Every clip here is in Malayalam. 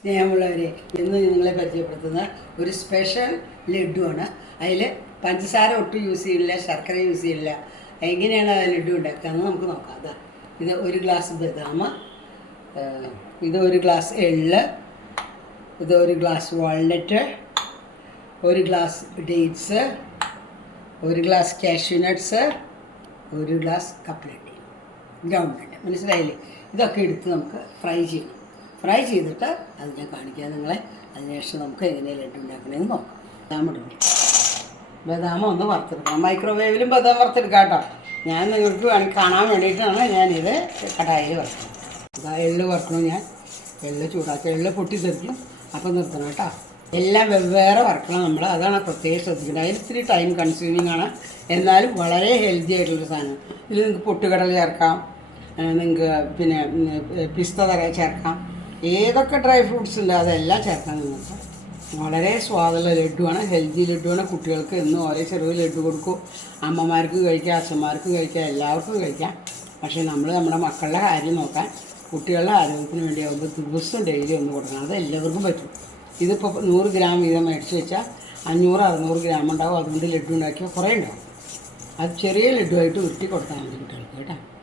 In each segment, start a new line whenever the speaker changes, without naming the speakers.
സ്നേഹമുള്ളവരെ ഇന്ന് നിങ്ങളെ പരിചയപ്പെടുത്തുന്ന ഒരു സ്പെഷ്യൽ ലഡുവാണ് അതിൽ പഞ്ചസാര ഒട്ടും യൂസ് ചെയ്യില്ല ശർക്കര യൂസ് ചെയ്യില്ല എങ്ങനെയാണ് ആ ലഡു ഉണ്ടാക്കുക എന്ന് നമുക്ക് നോക്കാം. അതാ ഇത് ഒരു ഗ്ലാസ് ബദാമ ഇത് ഒരു ഗ്ലാസ് എള്ള് ഇത് ഒരു ഗ്ലാസ് വാൾനട്ട് ഒരു ഗ്ലാസ് ഡേറ്റ്സ് ഒരു ഗ്ലാസ് കാഷ്യൂനട്ട്സ് ഒരു ഗ്ലാസ് കപ്പലണ്ടി ഗ്രൗണ്ട് നട്ട് മനസ്സിലായില്ലേ? ഇതൊക്കെ എടുത്ത് നമുക്ക് ഫ്രൈ ചെയ്യണം. ഫ്രൈ ചെയ്തിട്ട് അത് ഞാൻ കാണിക്കാം. നിങ്ങളെ അതിനുശേഷം നമുക്ക് എങ്ങനെ ലഡ്ഡു ഉണ്ടാക്കണമെന്ന് നോക്കാം. ബദാം ഇടും. ബദാം ഒന്ന് വറുത്തെടുക്കണം മൈക്രോവേവിലും ബദാം വറുത്തെടുക്കാം കേട്ടോ. ഞാൻ നിങ്ങൾക്ക് വേണമെങ്കിൽ കാണാൻ വേണ്ടിയിട്ടാണ് ഞാനിത് കടായിൽ വറുക്കുന്നത് ഇതാ എള്ള് വറുക്കണം ഞാൻ. എള്ള് ചൂടാക്കി എള്ള് പൊട്ടിത്തെറിക്കും അപ്പം നിർത്തണം കേട്ടോ. എല്ലാം വെവ്വേറെ വറക്കണം നമ്മൾ അതാണ് പ്രത്യേകം ശ്രദ്ധിക്കേണ്ടത്. അതിന് ഇത്തിരി ടൈം കൺസ്യൂമിങ് ആണ്. എന്നാലും വളരെ ഹെൽത്തി ആയിട്ടുള്ളൊരു സാധനം. ഇതിൽ നിങ്ങൾക്ക് പൊട്ടുകടല ചേർക്കാം. നിങ്ങൾക്ക് പിന്നെ പിസ്ത തറ ചേർക്കാം. ഏതൊക്കെ ഡ്രൈ ഫ്രൂട്ട്സ് ഉണ്ട് അതെല്ലാം ചേർക്കാൻ നിങ്ങൾക്ക് വളരെ സ്വാദുള്ള ലഡ്ഡുവാണ് ഹെൽത്തി ലഡ്ഡുവാണ്. കുട്ടികൾക്ക് എന്നും ഓരോ ചെറിയ ലഡ്ഡു കൊടുക്കും. അമ്മമാർക്ക് കഴിക്കാം അച്ഛന്മാർക്ക് കഴിക്കാം എല്ലാവർക്കും കഴിക്കാം. പക്ഷേ നമ്മൾ നമ്മുടെ മക്കളുടെ കാര്യം നോക്കാൻ കുട്ടികളുടെ ആരോഗ്യത്തിന് വേണ്ടി ആകുമ്പോൾ ദിവസം ഡെയിലി ഒന്ന് കൊടുക്കണം. അത് എല്ലാവർക്കും പറ്റും. ഇതിപ്പോൾ നൂറ് ഗ്രാം വീതം മേടിച്ച് വെച്ചാൽ അഞ്ഞൂറ് അറുന്നൂറ് ഗ്രാം ഉണ്ടാവും. അതുകൊണ്ട് ലഡ്ഡു ഉണ്ടാക്കിയാൽ കുറേ ഉണ്ടാവും. അത് ചെറിയ ലഡുവായിട്ട് ഉരുട്ടി കൊടുത്താൽ മതി കുട്ടികൾക്ക് കേട്ടോ.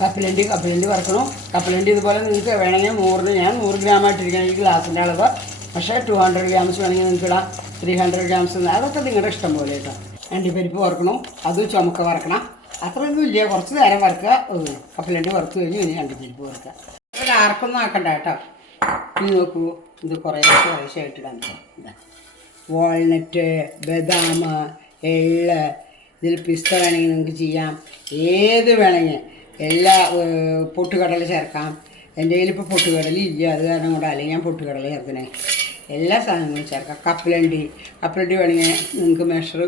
കപ്പലണ്ടി കപ്പലണ്ടി വറക്കണം? കപ്പലണ്ടി ഇതുപോലെ നിങ്ങൾക്ക് വേണമെങ്കിൽ നൂറിന് ഞാൻ നൂറ് ഗ്രാം ആയിട്ടിരിക്കണം ഈ ഗ്ലാസിന്റെ അളവ്. പക്ഷേ ടു ഹൺഡ്രഡ് ഗ്രാംസ് വേണമെങ്കിൽ നിങ്ങൾക്ക് ഇടാം. ത്രീ ഹൺഡ്രഡ് ഗ്രാംസ് അതൊക്കെ നിങ്ങളുടെ ഇഷ്ടം പോലെ കേട്ടോ. അണ്ടിപ്പരിപ്പ് വറക്കണം? അത് ചുമക്ക വറക്കണം. അത്രയൊന്നും ഇല്ല. കുറച്ച് നേരം വറുക്കുക. കപ്പലണ്ടി വറുത്ത് കഴിഞ്ഞ് ഇനി അണ്ടിപ്പരിപ്പ് വറുക്കുക. അതിൽ ആർക്കൊന്നും ആക്കണ്ട കേട്ടോ. ഇനി നോക്കൂ. ഇത് കുറേ കുറേശ്ശെ വാൾനട്ട് ബദാം എള്ള്. ഇതിൽ പിസ്ത വേണമെങ്കിൽ നിങ്ങൾക്ക് ചെയ്യാം. ഏത് വേണമെങ്കിൽ. എല്ലാ പൊട്ടുകടല ചേർക്കാം. എന്റെ കയ്യിൽ ഇപ്പോൾ പൊട്ടുകടല ഇല്ല അത് കാരണം കൂടെ അല്ലെങ്കിൽ ഞാൻ പൊട്ടുകടല ചേർക്കണേ. എല്ലാ സാധനങ്ങളും ചേർക്കാം. കപ്പലണ്ടി കപ്പലണ്ടി വേണമെങ്കിൽ നിങ്ങൾക്ക് മെഷർ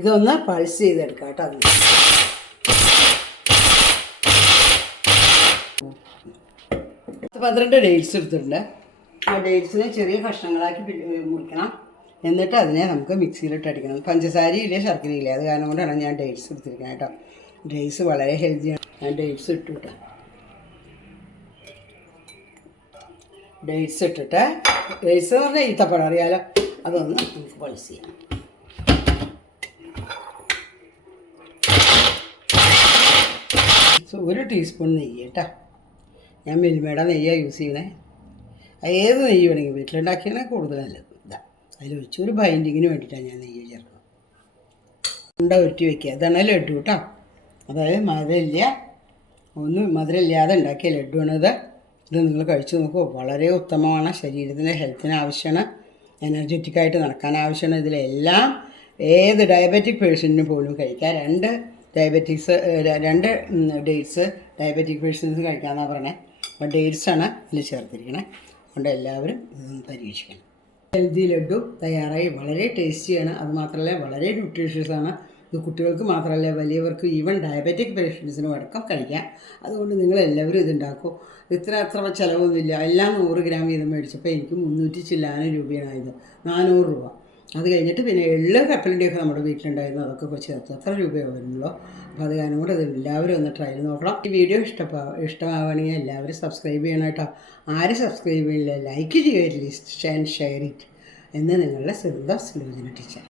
ഇതൊന്ന് പൾസ് ചെയ്തെടുക്കാം കേട്ടോ അത്. പന്ത്രണ്ട് ഡേറ്റ്സ് എടുത്തിട്ടുണ്ട്. ആ ഡേറ്റ്സിനെ ചെറിയ കഷ്ണങ്ങളാക്കി മുറിക്കണം. എന്നിട്ട് അതിനെ നമുക്ക് മിക്സിയിലിട്ട് അടിക്കണം. പഞ്ചസാരയില്ല ശർക്കരയില്ല? അത് കാരണം കൊണ്ടാണ് ഞാൻ ഡേറ്റ്സ് എടുത്തിരിക്കുന്നത് കേട്ടോ. ഡേറ്റ്സ് വളരെ ഹെൽത്തിയാണ് ഞാൻ ഡേറ്റ്സ് ഇട്ടിട്ട്. ഡേറ്റ്സ് ഇട്ടിട്ട്. ഡേറ്റ്സ് എന്ന് പറഞ്ഞാൽ ഈത്തപ്പഴം അറിയാലോ? അതൊന്ന് നമുക്ക് പൾസ് ചെയ്യാം. ഒരു ടീസ്പൂൺ നെയ്യ് കേട്ടോ. ഞാൻ മിൽമയുടെ നെയ്യാണ് യൂസ് ചെയ്യണേ ഏത് നെയ്യ് വേണമെങ്കിൽ വീട്ടിലുണ്ടാക്കിയാണെ കൂടുതൽ നല്ലത്. ഇതാ അതിൽ വെച്ച് ബൈൻഡിങ്ങിന് വേണ്ടിയിട്ടാണ് ഞാൻ നെയ്യ് ചേർക്കുന്നത്. ഉണ്ട ഉരുട്ടി വെക്കുക. ഇതാണ് ലഡു കേട്ടോ. അതായത് മധുരമില്ല ഒന്നും മധുരമില്ലാതെ ഉണ്ടാക്കിയ ലഡുവാണിത് ഇത് നിങ്ങൾ കഴിച്ചു നോക്കൂ. വളരെ ഉത്തമമാണ്. ശരീരത്തിന്റെ ഹെൽത്തിന് ആവശ്യമാണ്. എനർജറ്റിക് ആയിട്ട് നടക്കാൻ ആവശ്യമാണ്. ഇതിലെല്ലാം ഏത് ഡയബറ്റിക് പേഷ്യന്റിന് പോലും കഴിക്കാം. രണ്ട് ഡയബറ്റിക്സ് രണ്ട് ഡേറ്റ്സ് ഡയബറ്റിക് പേഷ്യൻസ് കഴിക്കാമെന്നാണ് പറയണേ. അപ്പോൾ ഡേറ്റ്സാണ് ഇതിൽ ചേർത്തിരിക്കണേ. അതുകൊണ്ട് എല്ലാവരും ഇതൊന്ന് പരീക്ഷിക്കണം. ഹെൽത്തി ലഡു തയ്യാറായി. വളരെ ടേസ്റ്റിയാണ് അതുമാത്രമല്ല വളരെ ന്യൂട്രീഷ്യസാണ് ഇത് കുട്ടികൾക്ക് മാത്രമല്ല വലിയവർക്ക് ഈവൻ ഡയബറ്റിക് പേഷ്യൻസിനും അടക്കം കഴിക്കാം. അതുകൊണ്ട് നിങ്ങൾ എല്ലാവരും ഇതുണ്ടാക്കും. ഇത്ര അത്ര ചിലവൊന്നുമില്ല. എല്ലാം നൂറ് ഗ്രാം വീതം മേടിച്ചപ്പോൾ എനിക്ക് മുന്നൂറ്റി ചില്ലാനം രൂപയാണായത്. നാനൂറ് രൂപ. അത് കഴിഞ്ഞിട്ട് പിന്നെ എള്ള് കപ്പലിന്റെയൊക്കെ നമ്മുടെ വീട്ടിലുണ്ടായിരുന്നു. അതൊക്കെ ചേർത്ത് അത്ര രൂപയോ വരുന്നുള്ളൂ. അപ്പോൾ അത് കാരണം കൂടെ എല്ലാവരും ഒന്ന് ട്രൈ നോക്കണം. ഈ വീഡിയോ ഇഷ്ടപ്പാ ഇഷ്ടമാവുകയാണെങ്കിൽ എല്ലാവരും സബ്സ്ക്രൈബ് ചെയ്യണം കേട്ടോ. ആരും സബ്സ്ക്രൈബ് ചെയ്യില്ല. ലൈക്ക് ചെയ്യുക അറ്റ്ലീസ്റ്റ് ആൻഡ് ഷെയർ ഇറ്റ് എന്ന് നിങ്ങളുടെ സ്വന്തം സുലോചന ടീച്ചർ